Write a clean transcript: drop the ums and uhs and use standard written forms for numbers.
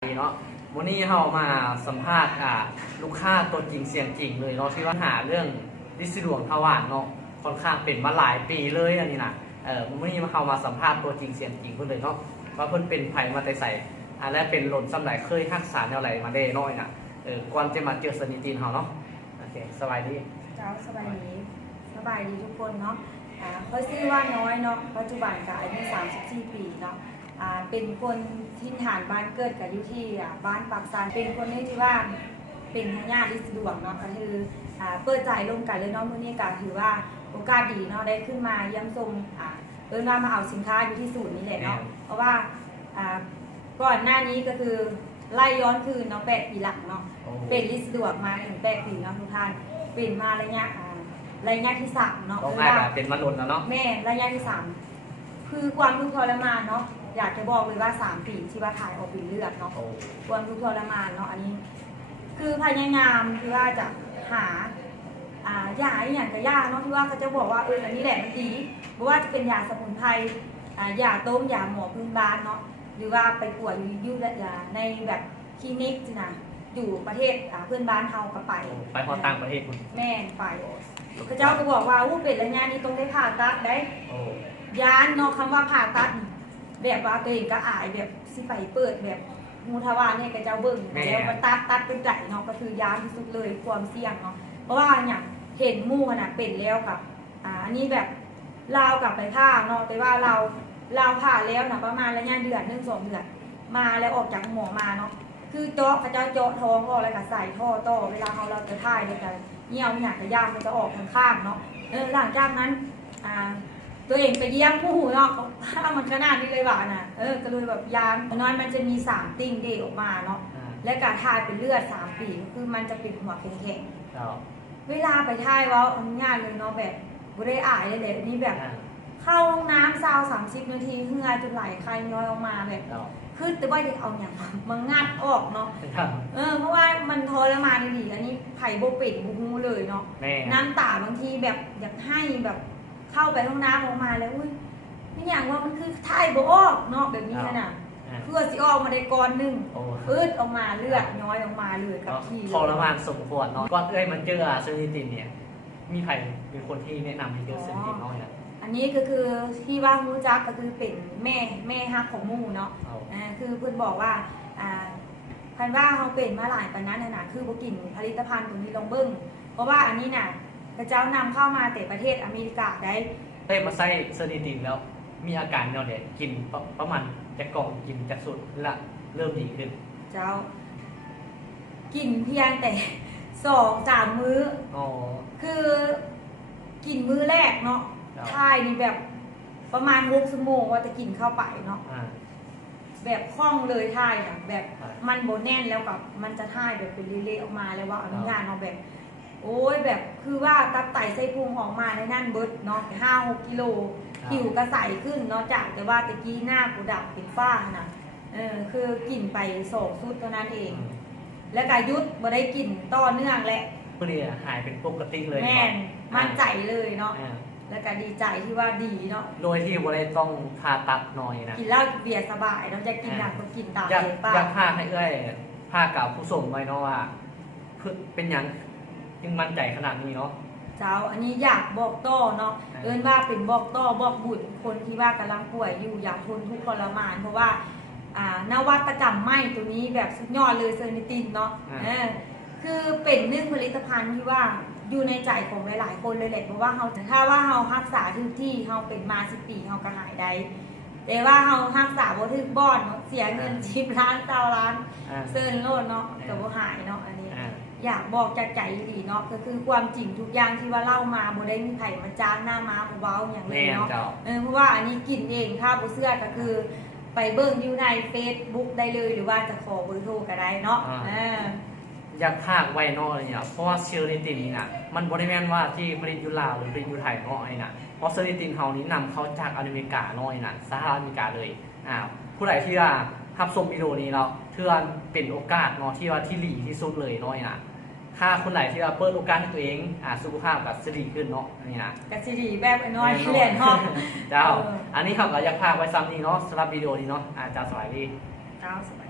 เนาะวันนี้เรามาสัมภาษณ์ลูกค้าตัวจริงเสียงจริงเลยเนาะที่ว่าหาเรื่องลิซิดวงทวารเนาะค่อนข้างเป็นมาหลายปีเลยอันนี้นะวันนี้เรามาสัมภาษณ์ตัวจริงเสียงจริงเพื่อนเลยเนาะว่าเพื่อนเป็นไผ่มาแต่ใส่และเป็นหล่นสำหรับเคยทักษะแนวไหนมาได้น้อยนะก่อนจะมาเจอสนิตินเขาเนาะโอเคสบายดีเจ้าสบายดีทุกคนเนาะเขาชื่อว่าน้อยเนาะปัจจุบันก็อายุ34 ปีเนาะเป็นคนที่ฐานบ้านเกิดกับอยู่ที่บ้านปากซานเป็นคนที่ว่าเป็นญาติลิซิดวงเนาะก็คือเปิดใจลงกันเลยเนาะมื้อนี้ก็ถือว่าโอกาสดีเนาะได้ขึ้นมาเยี่ยมชมว่ามาเอาสินค้าอยู่ที่ศูนย์นี่แหละเนาะเพราะว่าก่อนหน้านี้ก็คือไล่ย้อนคืนเนาะ8 ปีหลังเนาะเป็นลิซิดวงมาถึง8 ปีเนาะทุกท่านเป็นมาระยะที่3เนาะเป็นมนุษย์แล้วเนาะแม่ระยะที่3คือความทุกข์ทรมานเนาะอยากจะบอกเลยว่า3 ปีที่ว่าถ่ายออกเป็นเลือดเนาะความทุกข์ทรมานเนาะอันนี้คือพยายามคือว่าจะหายาอย่างกับยาเนาะที่ว่าเขาจะบอกว่าอันนี้แหละมันดีเพราะว่าจะเป็นยาสมุนไพรยาต้มยาหมอพื้นบ้านเนาะหรือว่าไปป่วยอยู่ในแบบคลินิกนะอยู่ประเทศเพื่อนบ้านเฮาก็ไปพอต่างประเทศคุณแม่ไปพระเจ้าก็บอกว่าเป็นระยะนี้ต้องได้ผ่าตัดได้ยานเนาะคำว่าผ่าตัดแบบว่าตัวเองก็อายแบบสิไปเปิดแบบมูทวารเนี่ยกับเจ้าเบิ้งแล้วมาตัดเป็นใจเนาะก็คือยานที่สุดเลยความเสี่ยงเนาะเพราะว่าอย่างเห็นมู่น่ะเป็นแล้วกับอันนี้แบบเรากลับไปผ่าเนาะแต่ว่าเราผ่าแล้วนะประมาณระยะเดือน1-2 เดือนมาแล้วออกจากหมอมาเนาะคือเจาะพระเจ้าเจาะท้องก็อะไรกับใส่ท่อต่อเวลาเราจะถ่ายเลยกันเงี้ยวหนักกระยางมันจะออกข้างๆเนาะหลังจากนั้นตัวเองไปเยี่ยมผู้หูเนาะถ้ามันขนาดนี้เลยว่ะนะก็เลยแบบยางน้อยมันจะมี3 ติ่งเดออกมาเนาะและการถ่ายเป็นเลือด3 ปีคือมันจะเป็นหัวแข็งๆเวลาไปถ่ายว่าง่ายเลยเนาะแบบบ่ได้อายเลยนี่แบบเข้าห้องน้ำ30 นาทีเหงื่อจนไหลใครย้อยออกมาแบบคือแต่ว่าจะเอาอย่างมันงัดออกเนาะเพราะว่ามันทรมานดีอันนี้ไผ่โบเป็ดบูฮูเลยเนาะน้ำตาบางทีแบบอยากให้แบบเข้าไปห้องน้ำออกมาแล้วไม่อย่างว่ามันคือถ่ายโบออกเนาะแบบนี้นะเพื่อสิออกมาได้ก้อนนึงออกมาเลือดย้อยออกมาเลยกับที่ทรมานสมควรเนาะก่อนมันเจอเซอร์นิตินเนี่ยมีใครเป็นคนที่แนะนำให้เจอเซอร์นิตินน้อยนะอันนี้ก็คือที่ว่ารู้จักก็คือเป็นแม่ฮักของมู่เนาะคือเพื่อนบอกว่าพันว่าเขาเป็นมาหลายปันนั้นนะคือบุกินผลิตภัณฑ์ตัวนี้ลงเบิ้งเพราะว่าอันนี้น่ะพระเจ้านำเข้ามาแต่ประเทศอเมริกาได้มาใส่เซอร์นิตินแล้วมีอาการเด็ดกินประมาณจะกล่องกินจะสุดละเริ่มดีขึ้นเจ้ากินเพียงแต่2-3 มื้อคือกินมื้อแรกเนาะถ่ายนี่แบบประมาณ6 ชั่วโมงว่าจะกินเข้าไปเนาะแบบคล่องเลยถ่ายแบบมันโบแน่นแล้วกับมันจะถ่ายแบบเป็นเละๆออกมาแล้วว่าอนุญาตเนาะแบบโอ้ยแบบคือว่าตับไตไส้พุงออกมาในนั่นเบิดเนาะ5-6 กิโลผิวกระใสขึ้นเนาะจากแต่ว่าตะกี้หน้ากูดับเป็นฝ้านะคือกินไป2 ชุดเท่านั้นเองแล้วก็ยุดบ่ได้กินต่อเนื่องแหละเพื่อหายเป็นปกติเลยแม่นมั่นใจเลยเนาะแล้วก็ดีใจที่ว่าดีเนาะโดยที่บ่ได้ต้องผ่าตัดหน่อยนะกินเหล้าเบียร์สบายเราจะกินหนักก็กินตามเองป้าอยากพาให้พากับผู้ส่งไว้เนาะว่าเป็นอย่างจึงมั่นใจขนาดนี้เนาะเจ้าอันนี้อยากบอกต่อเนาะว่าเป็นบอกต่อบอกบุญคนที่ว่ากำลังป่วยอยู่อยากทนทุกข์ทรมานเพราะว่านวัตกรรมใหม่ตัวนี้แบบสุดยอดเลยเซอร์นิตินเนาะคือเป็นผลิตภัณฑ์ที่ว่าอยู่ในใจของหลายๆคนเลยแหละเพราะว่าถ้าว่าเรารักษาทุกที่เราเป็นมา10 ปีเราก็หายได้แต่ว่าเรารักษาบ่ถึงบ่อนเสียเงิน10 ล้าน20 ล้านเซิร์นโลดเนาะแต่บ่หายเนาะอันนี้อยากบอกจากใจดีเนาะก็คือความจริงทุกอย่างที่ว่าเล่ามาบ่ได้มีไผมาจ้างหน้ามาเบาๆอย่างเลยเนาะเพราะว่าอันนี้กินเองถ้าบ่เชื่อก็คือไปเบิ่งอยู่ใน Facebook ได้เลยหรือว่าจะขอเบอร์โทรก็ได้เนาะอยากพากไว้นอกเนี่ยเพราะว่าเซอร์นิตินนี่นะมันบริเวณว่าที่ผลิตอยู่ลาวหรือผลิตอยู่ไทยน้อยนะเพราะเซอร์นิตินเฮานี้นำเข้าจากอเมริกาน้อยนะสหรัฐอเมริกาเลยผู้ใดที่ว่าทับชมวิดีโอนี้แล้วเทื่อเป็นโอกาสเนาะที่ว่าที่หลีที่สุดเลยน้อยนะถ้าคนไหนที่ว่าเปิดโอกาสให้ตัวเองสุขภาพกับสิริขึ้นเนาะนี่นะกับสิริแบบน้อยเรียนเนาะเจ้าอันนี้เขาก็อยากพากไว้ซ้ำนี้เนาะสำหรับวิดีโอนี้เนาะอาจารย์สวัสดีเจ้าสวัสดี